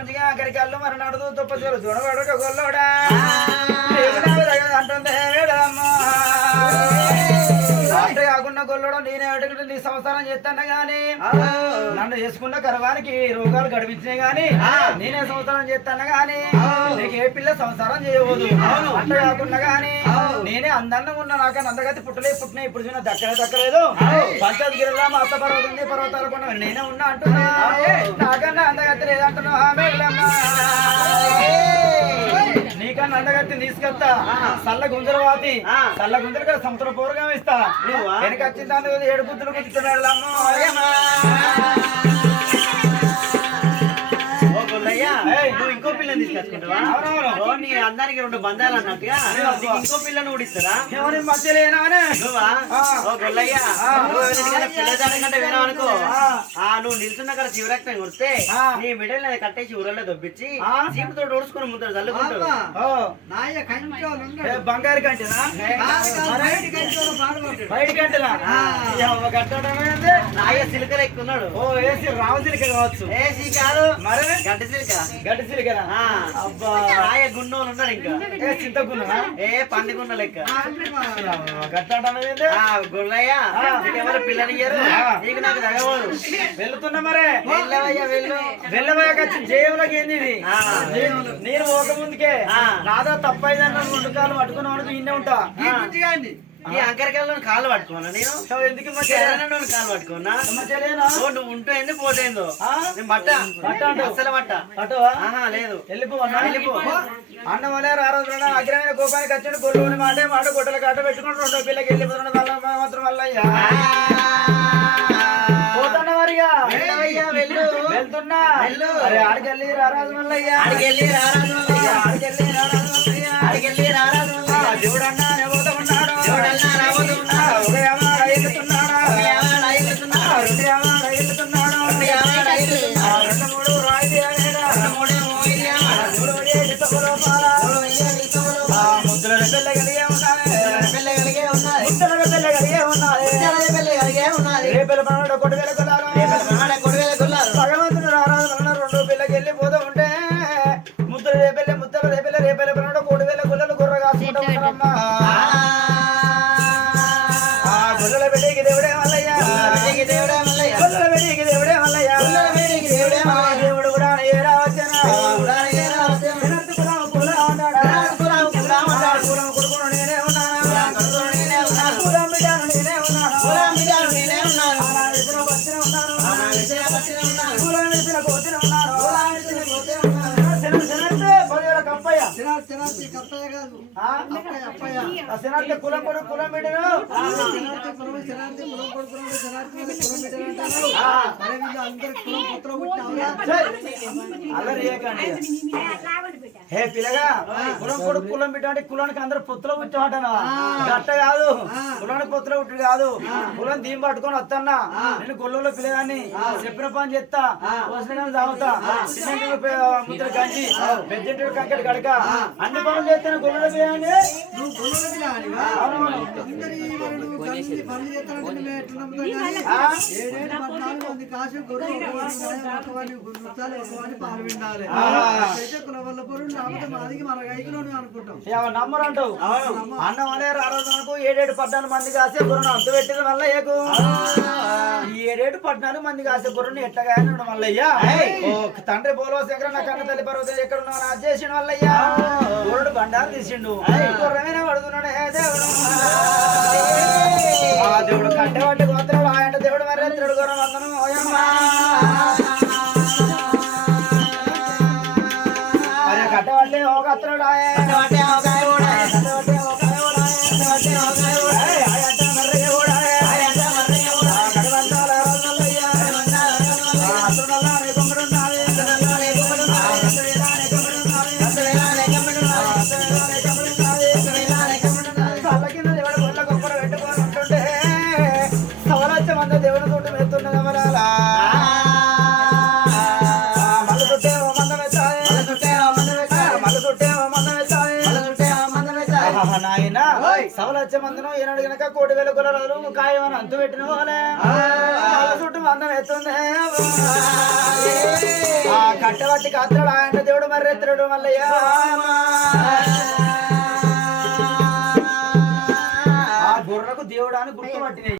కొంచెం అక్కడికి కళ్ళు మరి నడుతూ తప్ప చూడబడక గొల్లోడా అంటుంది అంటే కాకుండా గొల్లోడా నేనే అడుగుంటే నీ సంసారం చేస్తాను గాని నన్ను చేసుకున్న గర్వానికి రోగాలు గడిపించినాయి గాని నేనే సంసారం చేస్తాను గాని నీకు ఏ పిల్ల సంసారం చేయవద్దు అంటే కాకుండా గాని నేనే అందంగా ఉన్నా నాకన్నా అందగతి పుట్టినాయి ఇప్పుడు చూసిన దక్కలేదు పంచగిరిలో మా అత్త పర్వతం ఉంది పర్వతాలు కూడా నేనే ఉన్నా అంటున్నా నాకన్నా అందగతి లేదంటున్నా నీకన్నా అందగత్తి తీసుకెళ్తా సల్ల గుంజరవాతి సల్ల గుంజర సముద్ర పూర్వకం ఇస్తా వెనక వచ్చిన దాని 7 బుద్ధులు కూర్చున్నాడు నువ్వు ఇంకో పిల్లని తీసుకొచ్చుకుంటావా నీ అందరికి 2 బంధాలు అన్నట్టుగా ఇంకో పిల్లని ఊడిస్తారా పిల్లదానికంటే వేరేవనుకో నువ్వు నిల్చున్న కదా శివరక్తం కొడితే నీ మిడల్ కట్టేసి ఊరల్లో దొబ్బిచ్చి చీపుతో ఊడ్చుకుని ముందు చల్లుకుంటారు బంగారు కంటేనా బయట కంటేనా నాయ సిలికర ఎక్కున్నాడు ఓ ఏసీ రామ సిలిక కావచ్చు ఏసీ కాదు మరి గడ్డి సిలిక గడ్డి సిలికనా అబ్బా నాయ గున్నోలు ఉన్నాడు ఇంకా చింతకున్నా పంది గున్న లెక్క గొల్లయ్య ఎవరు పిల్లనియ్యారు నీకు నాకు తగవదు వెళ్తున్నా మరే వెళ్ళవయ్యా వెళ్ళవయ్యా జేబులోకి ఏంది ఇది నేను పోక ముందుకే నాదా తప్పైందన్న 2 కాళ్ళు పట్టుకున్నాను ఇన్నే ఉంటా ఈ అంకరకాయలో కాళ్ళు పట్టుకోనా నేను ఎందుకు కాళ్ళు పట్టుకోనా నువ్వు ఉంటూ ఏంది పోతేందో అసలు మట్ట లేదు వెళ్ళిపో అన్న వలే రారాజు అగ్రమైన కోపానికి వచ్చాడు గొల్లు మాట గొడ్డల కట్ట పెట్టుకుని 2 పిల్లకి వెళ్ళిపోతున్నాడు వాళ్ళ మాత్రం వల్లయ్యా పోతున్నా మరిగా వెళ్తున్నా ఆడికెళ్ళి రారాజు మల్లయ్యా దేవుడన్నా పోతున్నాడు భగవంతుడు రారాజు 2 పిల్లకి వెళ్ళిపోతూ ఉంటే ముద్దలు రేపెళ్ళి కోడి వేల గుల్లలు గుర్ర కాసుకుంటూ ఉంటారమ్మా గుల్లల బిడ్డకి దేవుడే మల్లయ్యా గుల్లల బిడ్డకి దేవుడే మల్లయ్యా దేవుడు కూడా ఏడా వచ్చానా కులం కొడుకును నేనే ఉన్నాను కులం బిడ్డను నేనే ఉన్నాను కులం విడిచిన కోతిన ఉన్నాను కులం కొడుకు కులం బిడ్డను హే పిల్లగా కులం కొడుకు కులం బిడ్డ అంటే కులానికి అందరు పొత్తులో పుట్టామటనా గట్ట కాదు కులానికి పొత్తులో పుట్టి కాదు కులం దీని పట్టుకొని వస్తానా నేను గొల్లలో పిల్లగాన్ని చెప్పిన పని చేస్తా పోసిన తాగుతా ముద్ర కంచి పెద్ద కంకటి గడక అన్ని పనులు చేస్తాను గొల్లలో పిల్లగాన్ని నమ్మరు అంటావు అన్నం అనే రారోజునకు 7 14 మంది కాసే గుర్రను అంత పెట్టిన మల్లయ్యకు ఈ 7 14 మంది కాసే గుర్రను ఎట్లా మల్లయ్యా తండ్రి పోలో శంకర నా కన్న తల్లి పర్వతం ఎక్కడ ఉన్నావు నా చేసిన మల్లయ్యా గుర్రుడు బండారు తీసిండు గుర్రమైన పడుతున్నాడే దేవుడు కట్టెవాటి గోత్రాడు ఆయన దేవుడు మరి గుర్రం వందను కట్టవాళ్ళే ఒక అత్తడు దేవుని తోటి వెళ్తున్నది మళ్ళా మళ్ళీ చుట్టే మందం ఎత్తాలి వచ్చే మందును ఈనాడు గనక 1,000 గుర్రాలు ఖాయమని అంతు పెట్టిన వాళ్ళే చుట్టూ మందం ఎత్తుంది కట్టబట్టి కాత్రడు ఆయన దేవుడు మర్రెత్తుడు మల్లయ్య ఆ గుర్రకు దేవుడు అని గుర్తుపట్టినాయి.